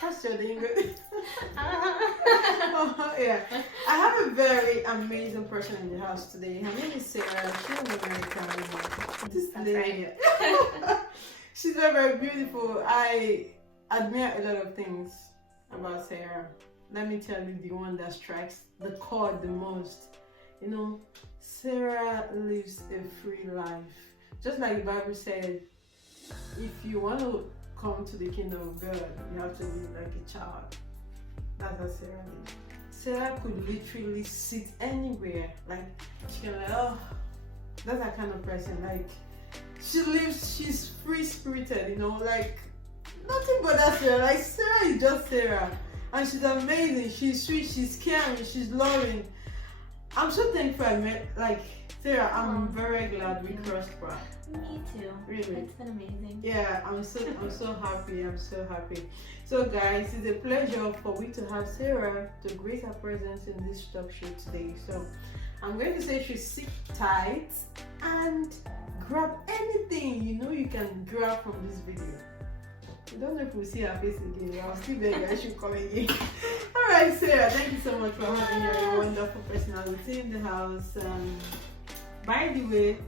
That's your English. Yeah. I have a very amazing person in the house today. Her name is Sarah. She's an American. This lady. Right. She's very, very beautiful. I admire a lot of things about Sarah. Let me tell you the one that strikes the chord the most. You know, Sarah lives a free life. Just like the Bible said, if you want to come to the kingdom of God, you have to live like a child. That's how Sarah lives. Sarah could literally sit anywhere. Like, she can like, oh, that's that kind of person. Like, she's free-spirited, you know, like, nothing but that Sarah. Like, Sarah is just Sarah. And she's amazing, she's sweet, she's caring, she's loving. I'm so thankful I met, like, Sarah, I'm very glad we crossed paths. Me too. Really? It's been amazing. Yeah, I'm so happy. So guys, it's a pleasure for me to have Sarah to grace her presence in this talk show today. So I'm going to say she's sit tight and grab anything you know you can grab from this video. I don't know if we'll see her face again. I'll still beg her, she'll come again. Alright, Sarah, thank you so much for having your wonderful personality in the house. By the way,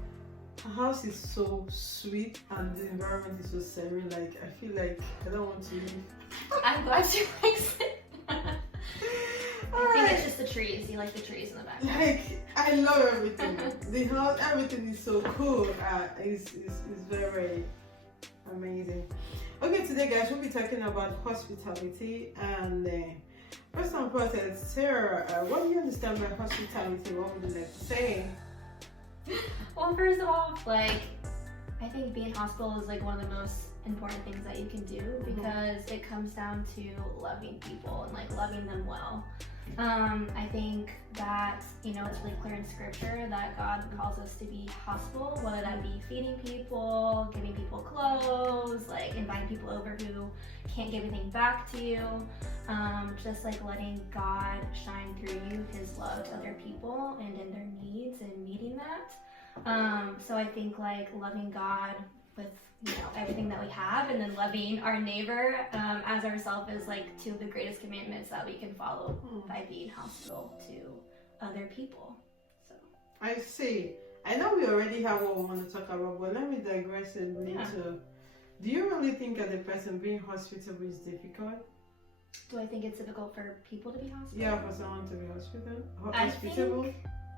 her house is so sweet and the environment is so serene. Like, I feel like I don't want to leave. I'm glad you like it. I think it's just the trees. You like the trees in the background. Like, I love everything. The house, everything is so cool. It's very amazing. Okay, today guys, we'll be talking about hospitality, and first and foremost, Sarah, what do you understand by hospitality? What would you like to say? Well, first of all, like, I think being hospitable is like one of the most important things that you can do, because it comes down to loving people and like loving them well. I think that, you know, it's really clear in scripture that God calls us to be hospitable, whether that be feeding people, giving people clothes, like inviting people over who can't give anything back to you, just like letting God shine through you his love to other people and in their needs and meeting that. So I think like loving God with, you know, everything that we have, and then loving our neighbor as ourselves is like two of the greatest commandments that we can follow by being hospitable to other people. So I see. I know we already have what we want to talk about, but let me digress a little. Do you really think as a person being hospitable is difficult? Do I think it's difficult for people to be hospitable? Yeah, for someone to be hospitable.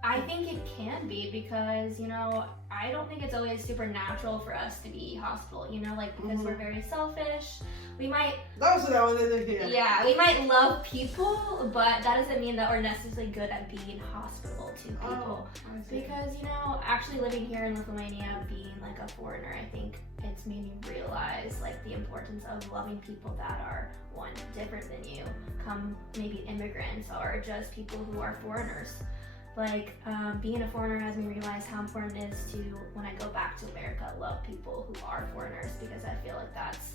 I think it can be, because, you know, I don't think it's always super natural for us to be hospitable, you know, like, because we're very selfish. We might... That's what I wanted to hear. Yeah, we might love people, but that doesn't mean that we're necessarily good at being hospitable to people. Because, you know, actually living here in Lithuania, being like a foreigner, I think it's made me realize like the importance of loving people that are, one, different than you, maybe immigrants or just people who are foreigners. Like, being a foreigner has me realize how important it is to, when I go back to America, love people who are foreigners, because I feel like that's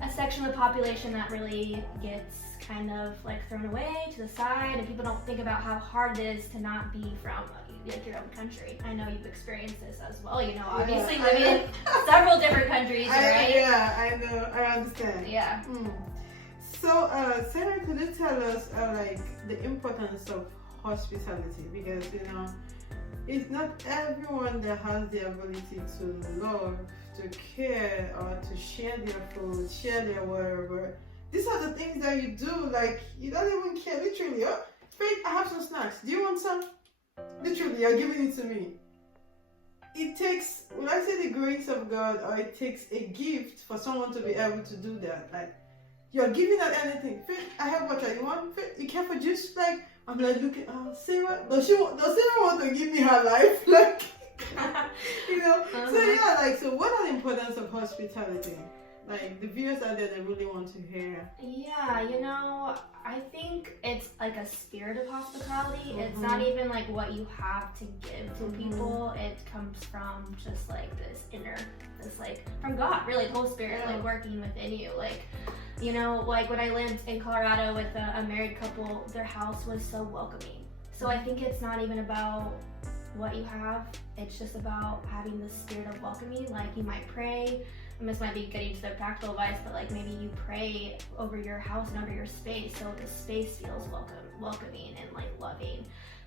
a section of the population that really gets kind of like thrown away to the side, and people don't think about how hard it is to not be from like your own country. I know you've experienced this as well, you know, obviously living in several different countries, right? Yeah, I know, I understand. Yeah. So, Sarah, could you tell us like the importance of hospitality? Because, you know, it's not everyone that has the ability to love, to care, or to share their food, share their whatever. These are the things that you do, like, you don't even care, literally. Oh, Faith, I have some snacks. Do you want some? Literally, you're giving it to me. It takes, when I say the grace of God, or it takes a gift for someone to be able to do that. Like, you're giving out anything. Faith, I have water. You want? Faith, you care for juice? Like, I'm like looking, Sarah, does Sarah want to give me her life? Like, you know? So yeah, like, so what are the importance of hospitality? Like, the viewers out there, they really want to hear. Yeah, you know, I think it's like a spirit of hospitality. It's not even like what you have to give to people. It comes from just like this like from God, really, the Holy Spirit, like working within you. Like, you know, like when I lived in Colorado with a married couple, their house was so welcoming. So I think it's not even about what you have. It's just about having the spirit of welcoming. Like, you might pray this might be getting to the practical advice, but like maybe you pray over your house and over your space so the space feels welcoming and like loving.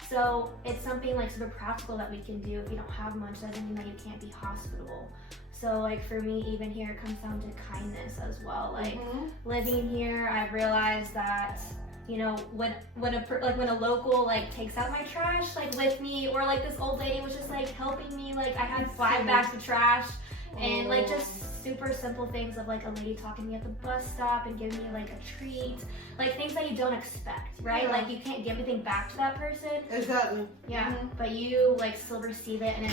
So it's something like super practical that we can do. If you don't have much, that doesn't mean that you can't be hospitable. So like for me, even here, it comes down to kindness as well. Like living here, I've realized that, you know, when a local like takes out my trash like with me, or like this old lady was just like helping me, like I had 5 bags of trash, and like just super simple things of like a lady talking to me at the bus stop and giving me like a treat, like things that you don't expect, right? Like you can't give anything back to that person. Exactly. Yeah, but you like still receive it, and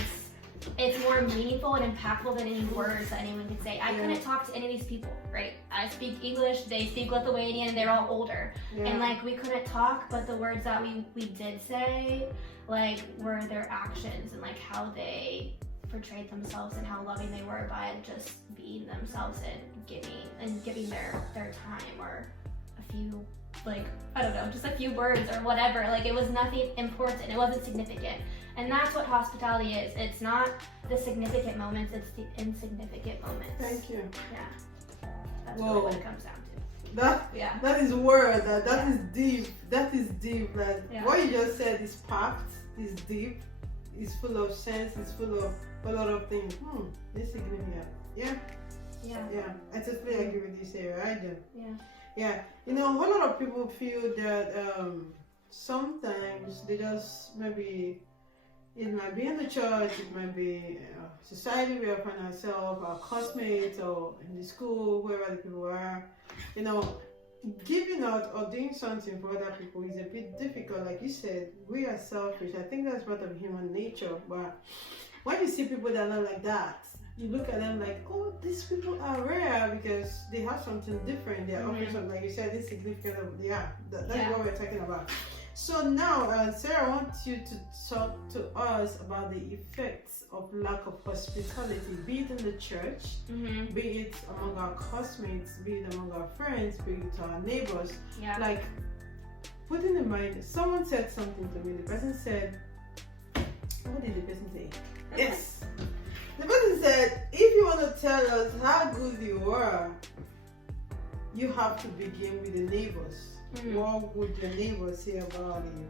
it's more meaningful and impactful than any words that anyone could say. I couldn't talk to any of these people, right? I speak English, they speak Lithuanian, they're all older. And like we couldn't talk, but the words that we did say, like were their actions and like how they portrayed themselves and how loving they were by just being themselves and giving their time, or a few, like, I don't know, just a few words or whatever. Like it was nothing important, it wasn't significant. And that's what hospitality is. It's not the significant moments, it's the insignificant moments. Thank you. Yeah. That's really what it comes down to. That is word, that is deep. That is deep. Like what you just said is packed, is deep, is full of sense, is full of a lot of things. This significant. Yeah. I totally agree with you, Sarah. I do. Yeah. You know, a lot of people feel that sometimes they just maybe, it might be in the church, it might be society we find ourselves, our classmates, or in the school, wherever the people are. You know, giving out or doing something for other people is a bit difficult. Like you said, we are selfish. I think that's part of human nature. But when you see people that are not like that, you look at them like, oh, these people are rare because they have something different. They're offering something, like you said, it's significant. That's what we're talking about. So now, Sarah, I want you to talk to us about the effects of lack of hospitality, be it in the church, be it among our classmates, be it among our friends, be it our neighbors. Like, putting in mind, someone said something to me. The person said, what did the person say? Yes. The person said, if you want to tell us how good you are, you have to begin with the neighbors. What would your neighbors say about you?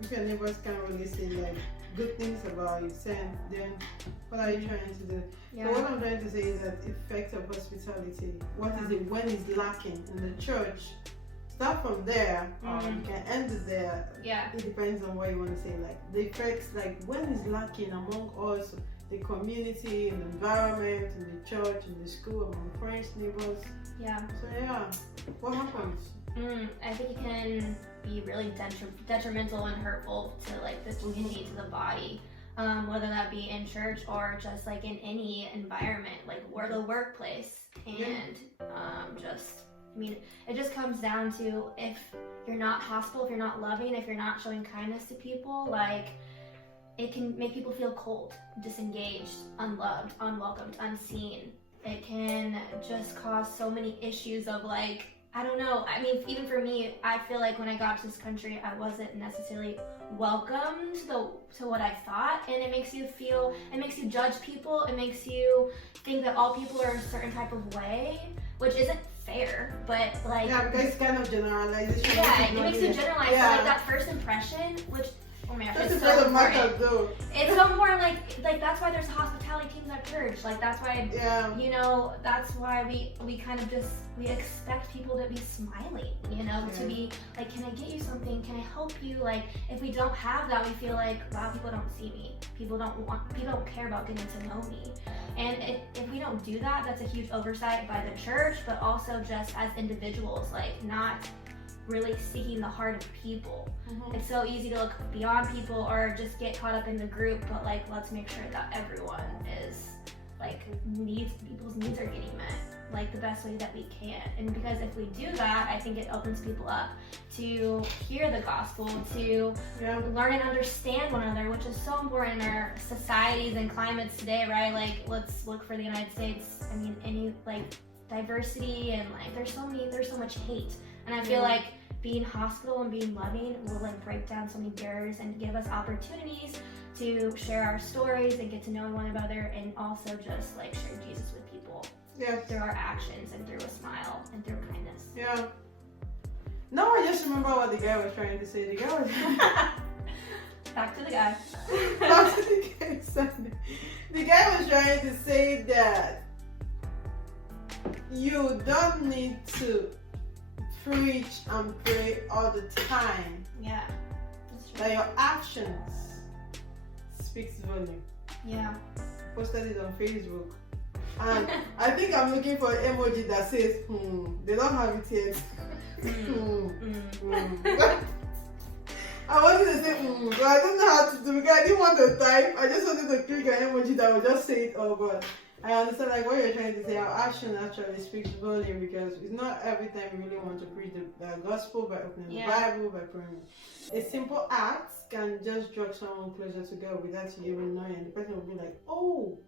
If your neighbors can't really say like good things about you, then what are you trying to do? So what I'm trying to say is that effect of hospitality. What is it when it's lacking in the church? Start from there. You can end it there. It depends on what you want to say. Like the effects, like when it's lacking among us, the community, in the environment, in the church, in the school, among friends, neighbors. So what happens? I think it can be really detrimental and hurtful to like the community, to the body, whether that be in church or just like in any environment, like the workplace, and it just comes down to, if you're not hospitable, if you're not loving, if you're not showing kindness to people, like it can make people feel cold, disengaged, unloved, unwelcomed, unseen. It can just cause so many issues of like, I don't know. I mean, even for me, I feel like when I got to this country, I wasn't necessarily welcomed to what I thought, and it makes you judge people. It makes you think that all people are a certain type of way, which isn't fair, but like... because it's kind of generalization. It makes you generalize. So like that first impression, which... Oh my gosh, it's so important. It's so important, like that's why there's hospitality teams at church. Like that's why, you know, that's why we kind of just, we expect people to be smiling, you know, to be like, can I get you something? Can I help you? Like if we don't have that, we feel like, wow, people don't see me. People don't care about getting to know me. And if we don't do that, that's a huge oversight by the church, but also just as individuals, like not really seeking the heart of people. It's so easy to look beyond people or just get caught up in the group, but like let's make sure that everyone is like people's needs are getting met like the best way that we can. And because if we do that, I think it opens people up to hear the gospel, to learn and understand one another, which is so important in our societies and climates today, right? Like let's look for the United States. I mean, any like diversity, and like there's so much hate, and I feel like being hospitable and being loving will like break down so many barriers and give us opportunities to share our stories and get to know one another, and also just like share Jesus with people. through our actions and through a smile and through kindness. Yeah. Now I just remember what the guy was trying to say. The guy was Back to the guy. Back to the guy. Exactly. The guy was trying to say that you don't need to preach and pray all the time. Yeah, that's true. That your actions speaks volume. Yeah. Posted it on Facebook. And I think I'm looking for an emoji that says, They don't have it yet. I wanted to say, but I don't know how to do it because I didn't want to type. I just wanted to click an emoji that would just say it all. But I understand like what you're trying to say. Our action actually speaks volume because it's not every time we really want to preach the gospel by opening the Bible, by praying. A simple act can just draw someone closer to God without you even knowing. And the person will be like, oh,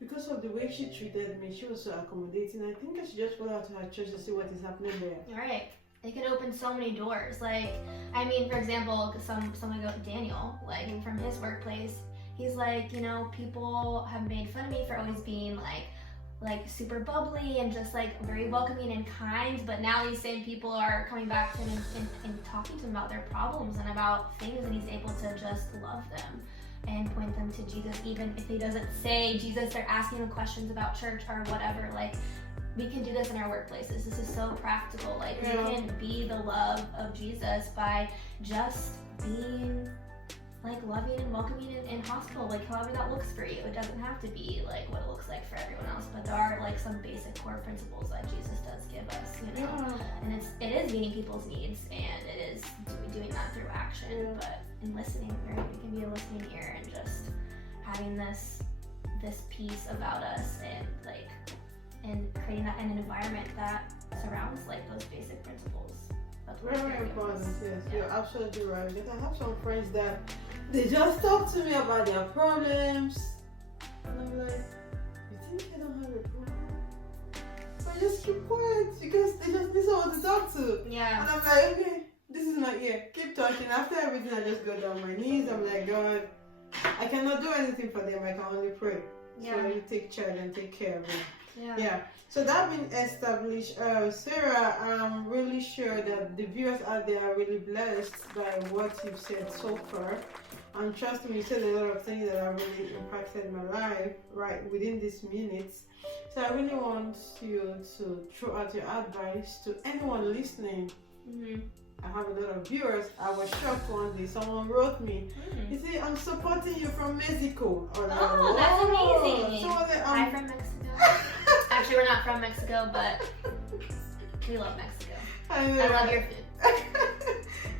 because of the way she treated me, she was so accommodating. I think I should just follow her to her church to see what is happening there. Right. It can open so many doors. Like, I mean, for example, someone go Daniel, like from his workplace, he's like, you know, people have made fun of me for always being like super bubbly and just like very welcoming and kind, but now these same people are coming back to him and talking to him about their problems and about things, and he's able to just love them and point them to Jesus. Even if he doesn't say Jesus, they're asking him questions about church or whatever. Like, we can do this in our workplaces. This is so practical. Like, we can be the love of Jesus by just being like loving and welcoming and hospitable, like however that looks for you. It doesn't have to be like what it looks like for everyone else, but there are like some basic core principles that Jesus does give us, you know. And it is meeting people's needs, and it is doing that through action, but in listening, right? We can be a listening ear and just having this peace about us and creating that in an environment that surrounds like those basic principles. That's very important. Yes, you're absolutely right. Because I have some friends that they just talk to me about their problems, and I'm like, you think I don't have a problem? But just keep quiet because they just need someone to talk to. Yeah. And I'm like, okay, this is my ear. Keep talking. After everything, I just go down on my knees. I'm like, God, I cannot do anything for them. I can only pray. Yeah. So you take charge and take care of them. Yeah. So that being established, Sarah, I'm really sure that the viewers out there are really blessed by what you've said so far. And trust me, you said a lot of things that have really impacted my life right within these minutes. So I really want you to throw out your advice to anyone listening. I have a lot of viewers. I was shocked one day. Someone wrote me. He said, I'm supporting you from Mexico. Oh, that's amazing. So I'm from Mexico. Actually, we're not from Mexico, but we love Mexico. I love your food.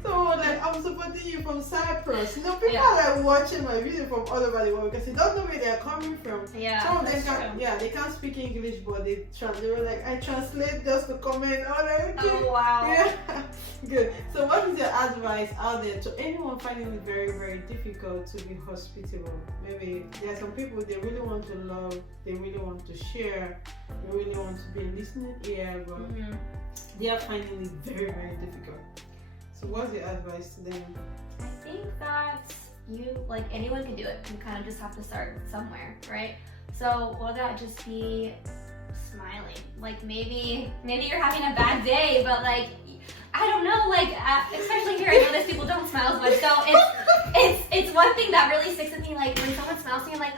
So like, I'm supporting you from Cyprus. You know, people are like watching my video from all over the world because they don't know where they're coming from. Yeah, some of them can't. They can't speak English, but they were like, I translate just to comment. Oh wow. Yeah, good. So what is your advice out there to anyone finding it very, very difficult to be hospitable? Maybe there are some people they really want to love, they really want to share, they really want to be listening ear, but they are finding it very, very difficult. So what's your advice to them? I think that anyone can do it. You kind of just have to start somewhere, right? So will that just be smiling? Like maybe you're having a bad day, but like, I don't know, like, especially here, I notice people don't smile as much, so it's one thing that really sticks with me, like, when someone smiles to me, I'm like,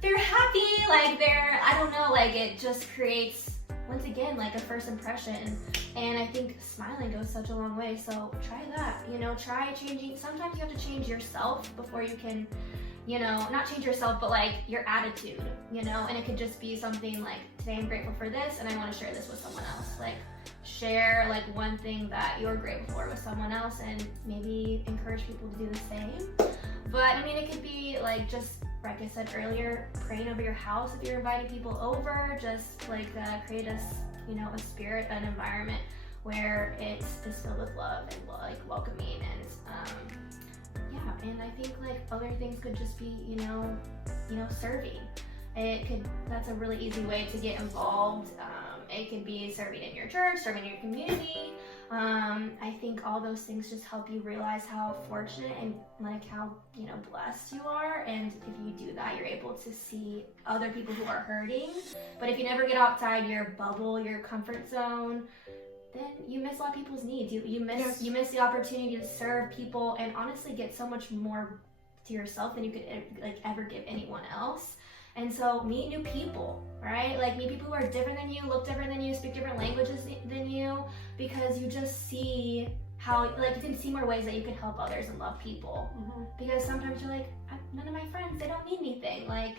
they're happy, like, I don't know, like, it just creates, once again, like, a first impression, and I think smiling goes such a long way, so try that, you know, try changing, sometimes you have to change yourself before you can, you know, not change yourself, but, like, your attitude, you know, and it could just be something like, today I'm grateful for this, and I want to share this with someone else, like, share like one thing that you're grateful for with someone else and maybe encourage people to do the same. But I mean, it could be like just like I said earlier, praying over your house if you're inviting people over, just like create a spirit, an environment where it's filled with love and like welcoming and and I think like other things could just be serving. That's a really easy way to get involved. It could be serving in your church, serving in your community. I think all those things just help you realize how fortunate and like how, you know, blessed you are. And if you do that, you're able to see other people who are hurting. But if you never get outside your bubble, your comfort zone, then you miss a lot of people's needs. You miss the opportunity to serve people and honestly get so much more to yourself than you could like ever give anyone else. And so meet new people, right? Like meet people who are different than you, look different than you, speak different languages than you, because you just see how, like, you can see more ways that you can help others and love people. Because sometimes you're like, none of my friends, they don't need anything. But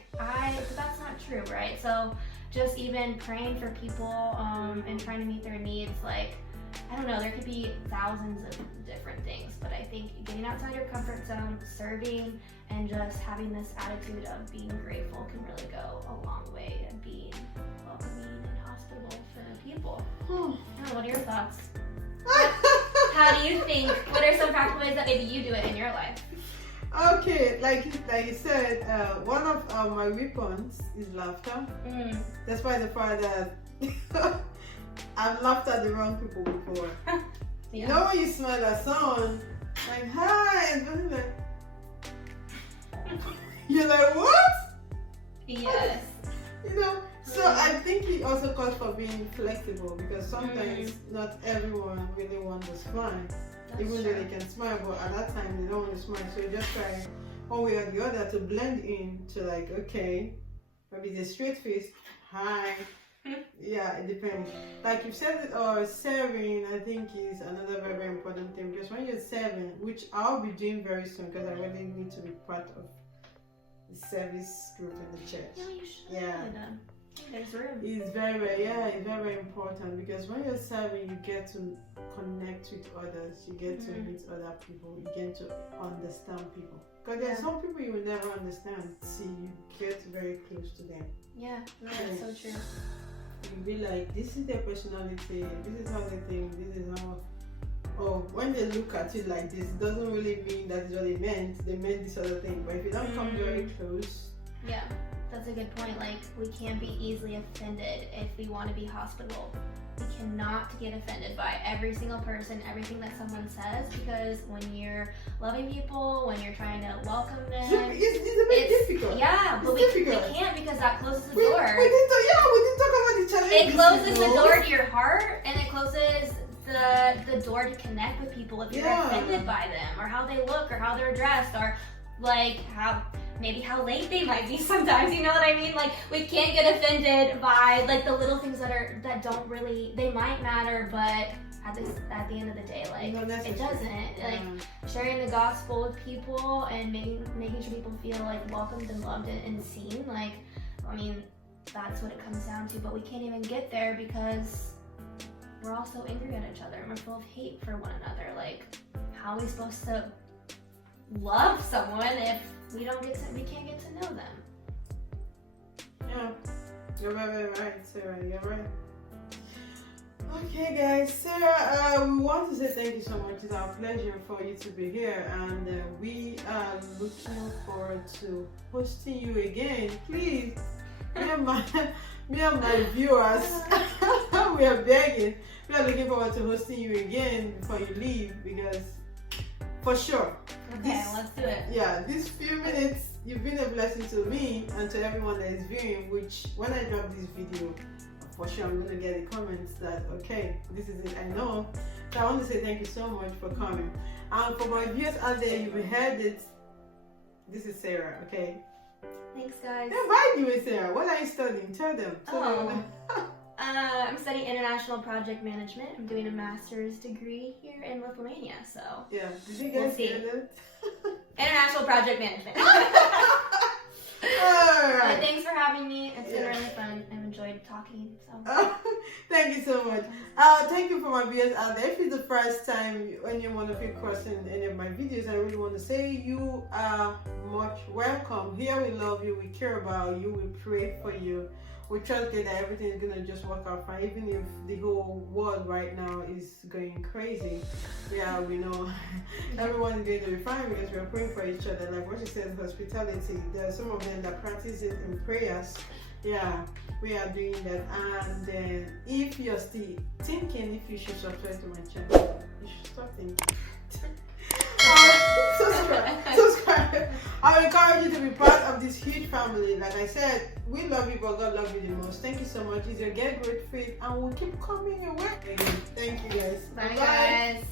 that's not true, right? So just even praying for people and trying to meet their needs, like, I don't know, there could be thousands of different things, but I think getting outside your comfort zone, serving, and just having this attitude of being grateful can really go a long way in being welcoming and hospitable for people. I don't know, what are your thoughts? How do you think, what are some practical ways that maybe you do it in your life? Okay, like you said, one of my weapons is laughter. That's why the fact that I've laughed at the wrong people before. You know when you smile at someone, like, hi, and like, you're like, what? Yes. You know, so I think it also calls for being flexible, because sometimes not everyone really wants to smile. Even though they can smile, but at that time they don't want to smile. So you just try one way or the other to blend in to, like, okay, maybe the straight face, hi. Yeah, it depends. Like you said, serving, I think is another very, very important thing, because when you're serving, which I'll be doing very soon, because I really need to be part of the service group in the church. No, you should. Yeah. There's room. It's very, it's very, very important, because when you're serving, you get to connect with others, you get to meet other people, you get to understand people. Because there's some people you will never understand. See, you get very close to them. Yeah, that's so true. You be like, this is their personality, this is how they think, this is how. Or when they look at you like this, it doesn't really mean that's what they meant this other thing. But if you don't come very close. Yeah, that's a good point. Like, we can't be easily offended if we want to be hospitable. We cannot get offended by every single person, everything that someone says, because when you're loving people, when you're trying to welcome them, it's a bit difficult. Yeah, but we can't, because that closes the door. We didn't talk about each other. It closes the door to your heart, and it closes the door to connect with people if you're offended by them, or how they look, or how they're dressed, or like how late they might be sometimes, you know what I mean? Like, we can't get offended by like the little things that don't really, they might matter, but at the end of the day, like, it doesn't. Like, sharing the gospel with people and making sure people feel like welcomed and loved and seen, like, I mean, that's what it comes down to. But we can't even get there because we're all so angry at each other and we're full of hate for one another. Like, how are we supposed to love someone if we can't get to know them? Yeah, you're right, Sarah. You're right. Okay, guys, Sarah, we want to say thank you so much. It's our pleasure for you to be here, and we are looking forward to hosting you again. Please, me and my viewers, we are begging. We are looking forward to hosting you again before you leave, because for sure. Okay, let's do it. Yeah, these few minutes, you've been a blessing to me and to everyone that is viewing, which when I drop this video, for sure I'm going to get the comments that, okay, this is it, I know. So I want to say thank you so much for coming. And for my viewers out there, you've heard it. This is Sarah, okay? Thanks, guys. Then why are you with Sarah? What are you studying? Tell them. I'm studying international project management. I'm doing a master's degree here in Lithuania, so. Yeah, did you guys hear that? International project management. Alright. But thanks for having me. It's been really fun. I've enjoyed talking. So. Thank you so much. Thank you for my viewers out there. If it's the first time when you want to be crossing any of my videos, I really want to say you are much welcome. Here we love you, we care about you, we pray for you. We trust that everything is gonna just work out fine, even if the whole world right now is going crazy. Yeah, we know everyone is going to be fine because we are praying for each other. Like what you said, hospitality. There are some of them that practice it in prayers. Yeah, we are doing that. And then if if you're still thinking if you should subscribe to my channel, you should stop thinking. Subscribe. I encourage you to be part of this huge family. Like I said, we love you, but God loves you the most. Thank you so much. It's your Get Great Faith, and we'll keep coming your way. Thank you guys. Bye guys.